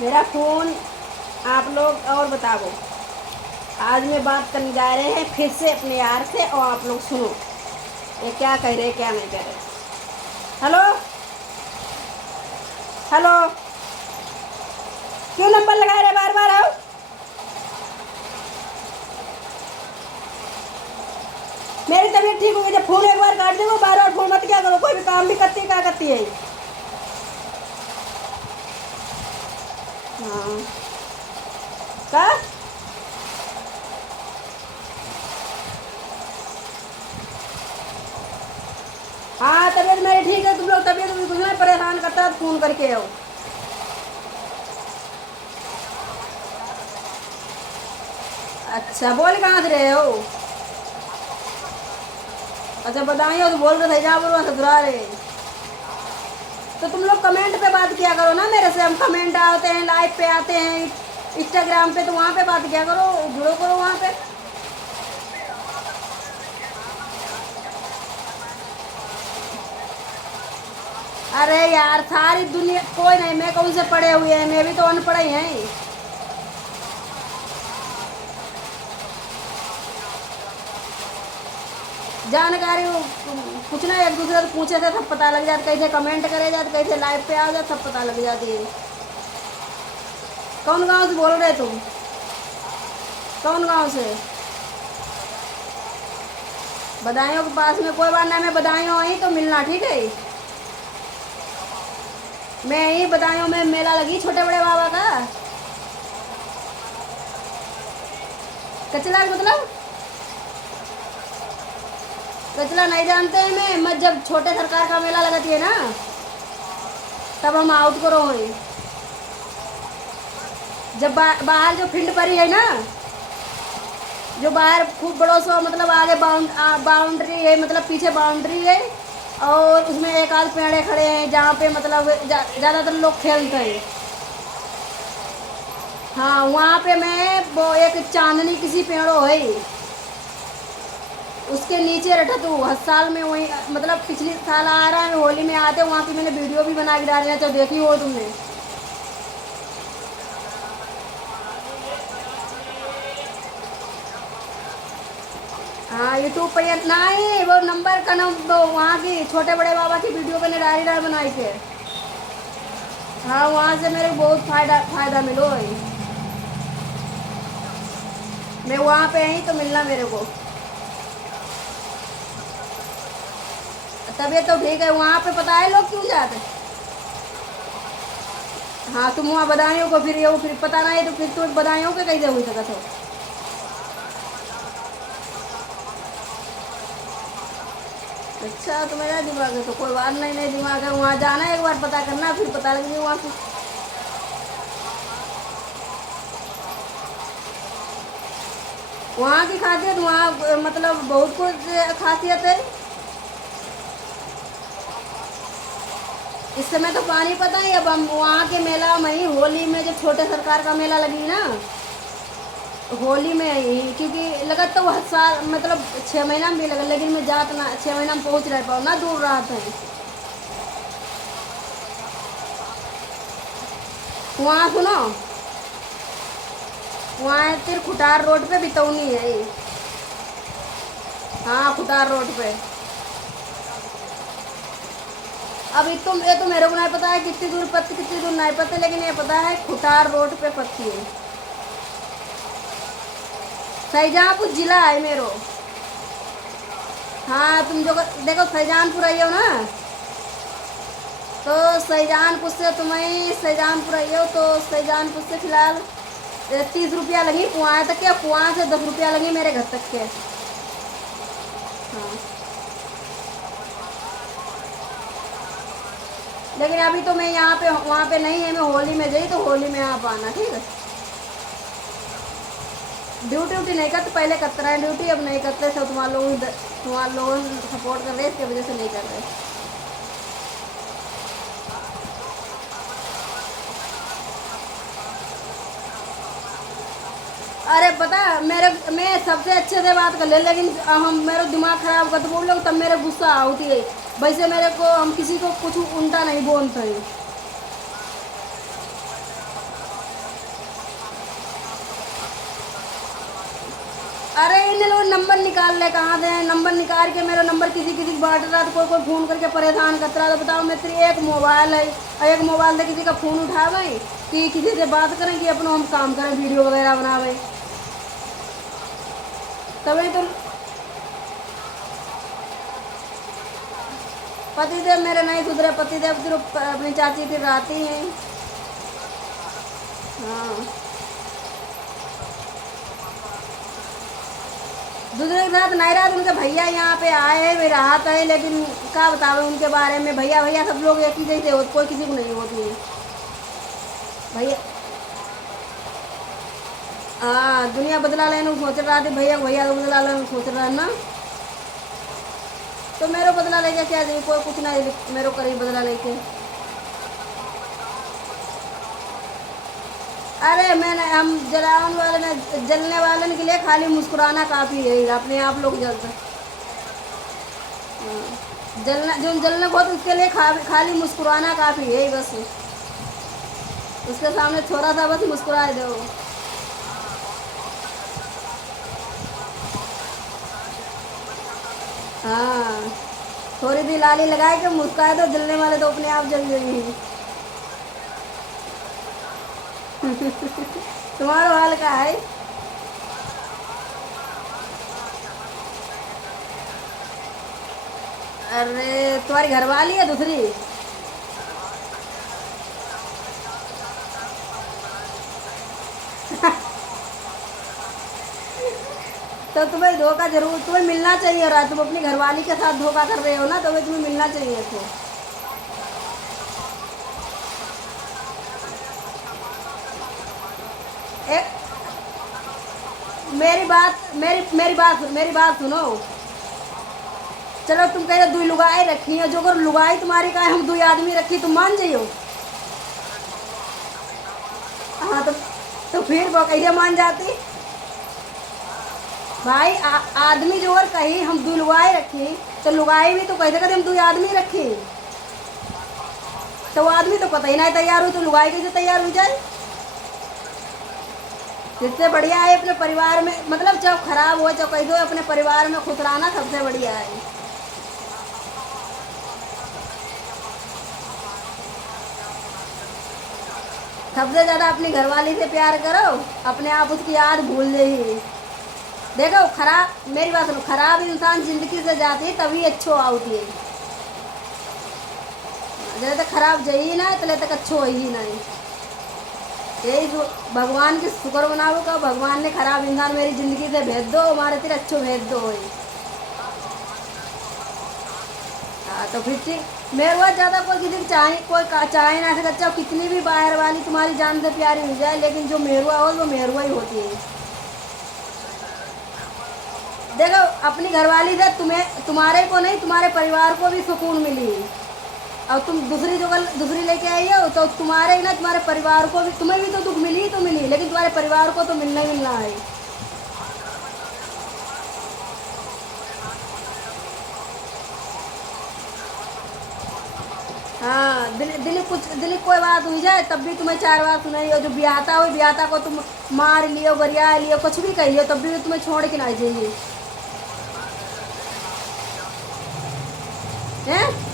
मेरा फ़ोन आप लोग और बताओ। आज मैं बात करने जा रहे हैं फिर से अपने यार से और आप लोग सुनो ये क्या कह रहे क्या नहीं कह रहे। हेलो हेलो, क्यों नंबर लगा रहे बार बार? आओ, मेरी तबीयत ठीक होगी जब फोन एक बार काट देंगे बार बार फोन मत क्या करो। कोई भी काम भी करती है क्या करती है? हाँ का हाँ, तबीयत मेरी ठीक है। तुम लोग तबीयत कुछ नहीं परेशान करता है तो फोन करके आओ। अच्छा, बोल कहाँ से रहे हो? अच्छा बताइए तो बोल रहे थे जहाँ बोलो ससुरा रहे। तो तुम लोग कमेंट पे बात किया करो ना मेरे से। हम कमेंट आते हैं, लाइव पे आते हैं इंस्टाग्राम पे, तो वहाँ पे बात किया करो, जुड़ो करो वहाँ पे। अरे यार सारी दुनिया कोई नहीं, मैं कौन से पढ़े हुए हैं, मैं भी तो अनपढ़ ही हैं। जानकारी कुछ ना, एक दूसरे से पूछे थे सब पता लग जाता, कैसे कमेंट करे जाते, कैसे लाइव पे आ जाते, सब पता लग जाती है। कौन गांव से बोल रहे तुम? कौन गांव से? बदायूं के पास में? कोई बात नहीं, मैं बदायूं आई तो मिलना, ठीक है? मैं यही बदायूं में मेला लगी छोटे बड़े बाबा का। कचला मतलब? कचला नहीं जानते हैं? मैं जब छोटे सरकार का मेला लगती है ना तब हम आउट करो हैं। जब बाहर जो फील्ड परी है ना, जो बाहर खूब बड़ो सो मतलब आगे बाउंड्री है, मतलब पीछे बाउंड्री है और उसमें एक आध पेड़े खड़े हैं जहाँ पे मतलब ज़्यादातर लोग खेलते हैं। हाँ वहाँ पे मैं वो एक चांदनी किसी पेड़ो है उसके नीचे रटा तू हर साल में वही, मतलब पिछले साल आ रहा है होली में आते, वहाँ की मैंने वीडियो भी बना के डाली है तो देखी हो तुमने। हाँ यूट्यूब पर नहीं, वो नंबर का वो वहाँ की छोटे बड़े बाबा की वीडियो मैंने डाली डाल बनाई थे। हाँ वहाँ से मेरे को बहुत फायदा फायदा मिलो है। मैं वहाँ पे आई तो मिलना मेरे को। तबीयत तो ठीक है। वहाँ पे पता है लोग क्यों जाते? हाँ तुम वहाँ बदायूं को फिर ये फिर पता नहीं तो फिर तुम बदायूं के कैसे हो सकत हो? अच्छा तो मेरा दिमाग है तो कोई बात नहीं, नहीं दिमाग है वहाँ जाना है, एक बार पता करना फिर पता लग जाए वहाँ से। वहाँ की खासियत, वहाँ मतलब बहुत कुछ खासियत है। इस समय तो पानी पता ही, अब हम वहाँ के मेला में ही होली में जब छोटे सरकार का मेला लगी ना, होली में ही, क्योंकि लगा तो हर साल मतलब 6 महीना में भी लगा, लेकिन मैं जात ना 6 महीना में पहुँच रह पाऊँ ना, दूर रहा था। वहाँ सुनो, वहाँ फिर खुटार रोड पे बितौनी है। हाँ खुटार रोड पे। अभी तुम ये तो मेरे को नहीं पता है कितनी दूर पत्ती कितनी दूर नहीं पता, लेकिन ये पता है खुटार रोड पे पत्ती है। शाहजहाँपुर जिला है मेरो। हाँ तुम जो देखो शाहजहाँपुर आई हो ना, तो शाहजहाँपुर से तुम्हें शाहजहाँपुर आई हो तो शाहजहाँपुर से फिलहाल 30 रुपया लगी पुआ तक के, पुआ से 10 रुपया लगी मेरे घर तक के। हाँ लेकिन अभी तो मैं यहाँ पे वहाँ पे नहीं है, मैं होली में गई तो होली में आप आना, ठीक है? ड्यूटी व्यूटी नहीं करते, पहले करते रहे ड्यूटी, अब नहीं करते सब तुम्हारे लोग सपोर्ट कर रहे हैं, इसकी वजह से नहीं कर रहे। अरे पता है, मेरे मैं सबसे अच्छे से बात कर ले, लेकिन हम मेरा दिमाग खराब करते बोल लोग तब मेरे गुस्सा होती है। वैसे मेरे को हम किसी को कुछ उल्टा नहीं बोलते हैं। अरे इन लोग नंबर निकाल ले कहाँ से नंबर निकाल के मेरा नंबर किसी किसी को बांट रहा तो कोई कोई फ़ोन करके परेशान करता रहा। तो बताओ मैं तेरी एक मोबाइल है और एक मोबाइल से किसी का फ़ोन उठावे कि किसी से बात करें कि अपना हम काम करें वीडियो वगैरह बनावे। तभी तो पतिदेव मेरे नहीं सुधरे। पतिदेव सिर्फ अपनी चाची फिर आती हैं। हाँ, दूसरे के साथ नहीं रहा। उनके भैया यहाँ पे आए हैं वे राहत है, लेकिन क्या बतावे उनके बारे में। भैया भैया सब लोग एक ही जैसे होते, कोई किसी को नहीं होती है भैया। हाँ, दुनिया बदला लेने को सोच रहा थी भैया। भैया तो बदला लेने को सोच रहा है ना। तो मेरे बदला लेके क्या चाहिए, कोई कुछ नहीं मेरे करीब बदला लेके। अरे मैंने हम जलाने वाले ने जलने वाले के लिए खाली मुस्कुराना काफ़ी है। अपने आप लोग जलते। हाँ, जलना जो जलने को तो उसके लिए खाली मुस्कुराना काफ़ी है बस। उसके सामने थोड़ा सा बस मुस्कुरा दो। हाँ, थोड़ी सी लाली लगाए के मुस्कुराए तो जलने वाले तो अपने आप जल जाएंगे। तुम्हारा हाल का है। अरे तुम्हारी घरवाली है दूसरी। तो तुम्हें धोखा जरूर, तुम्हें मिलना चाहिए रहा। तुम अपनी घरवाली के साथ धोखा कर रहे हो ना, तो तुम्हें मिलना चाहिए थे। एक मेरी बात सुनो। चलो तुम कह रहे दुई लुगाई रखी है, जो अगर लुगाई तुम्हारी का है हम दुई आदमी रखी तुम मान जाइयो। हाँ तो फिर वो कहिए मान जाती। भाई आदमी जो और कही हम दुई लुगाई रखी, तो लुगाई भी तो कहते कहते हम दुई आदमी रखी। तो वो आदमी तो पता ही नहीं तैयार हुई, तो लुगाई कैसे तैयार हो जाए। जिससे बढ़िया है अपने परिवार में, मतलब जब खराब हो चाहे कह दो, अपने परिवार में खुश रहना सबसे बढ़िया है। सबसे ज़्यादा अपनी घरवाली से प्यार करो, अपने आप उसकी याद भूल जाइए। देखो खराब, मेरी बात सुनो, खराब इंसान जिंदगी से जाती है तभी अच्छो आउती है। जब तक खराब जाइए ना तले तक अच्छो ही नहीं। यही भगवान की शुक्र मनाओ का भगवान ने खराब इंसान मेरी ज़िंदगी से भेज दो, हमारे तेरे अच्छो भेज दो। हाँ तो फिर ठीक। मेरे को ज़्यादा कोई किसी को चाहे ना सकता, चाहे कितनी भी बाहर वाली तुम्हारी जान से प्यारी हो जाए, लेकिन जो मेरुआ हो वो मेरुआ ही होती है। देखो अपनी घरवाली से तुम्हें, तुम्हारे को नहीं तुम्हारे परिवार को भी सुकून मिली। और तुम दूसरी लेके आई हो तो तुम्हारे ना तुम्हारे परिवार को भी, तुम्हें भी तो दुख मिली तो मिली, लेकिन तुम्हारे परिवार को तो मिलना ही मिलना है। हाँ, दिल कोई बात हुई जाए तब भी तुम्हें चार बात सुनाई हो। जो ब्याहता को तुम मार लियो, गरिया लियो, कुछ भी कह लियो, तब भी तुम्हें छोड़ के ना जाइए। हैं